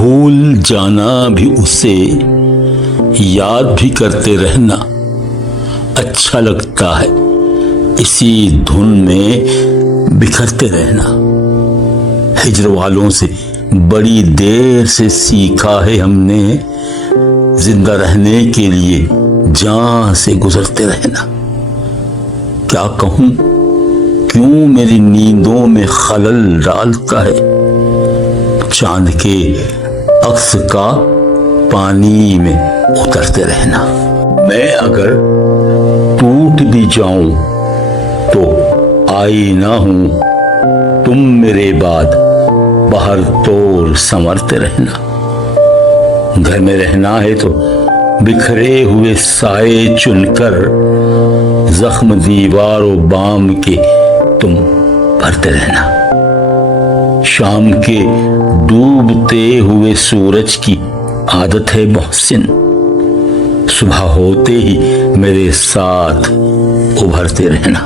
भूल जाना भी उसे याद भी करते रहना अच्छा लगता है, इसी धुन में बिखरते रहना। हिजर वालों से बड़ी देर से सीखा है हमने, जिंदा रहने के लिए जान से गुजरते रहना। क्या कहूं, क्यों मेरी नींदों में खलल डालता है चांद के अक्स का पानी में उतरते रहना। मैं अगर टूट भी जाऊं तो आईना हूं, तुम मेरे बाद बाहर तोड़ संवरते रहना। घर में रहना है तो बिखरे हुए साए चुनकर जख्म दीवारों बाम के तुम भरते रहना। शाम के डूबते हुए सूरज की आदत है मोहसिन, सुबह होते ही मेरे साथ उभरते रहना।